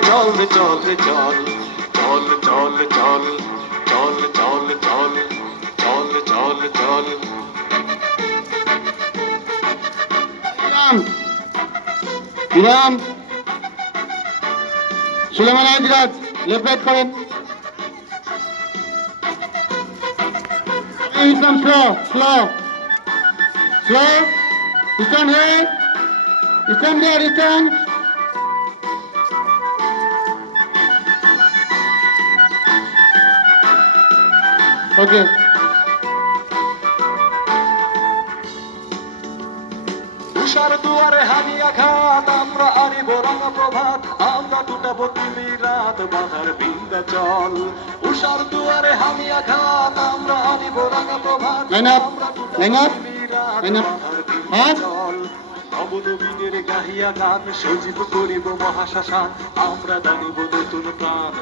চল রে চল রে চল চল চল চল চল চল চল চল চল চল বিরাম বিরাম সুলেমান আজরাজ লেফট রাইট করেন Islam slow slow slow stand here stand here stand okay তুষার দুয়ারে হানি আঘাত আমরা আনিব রঙা প্রভাত আমরা টুটাবো তুমি রাত বাধার বিন্ধ্যাচল উষার দুয়ারে হানি আঘাত আমরা আনিব রঙা প্রভাত line up line up line up হ্যাঁ নবনবীনের গাহিয়া গান সজীব করিব মহাশ্মশান আমরা দানিব নতুন প্রাণ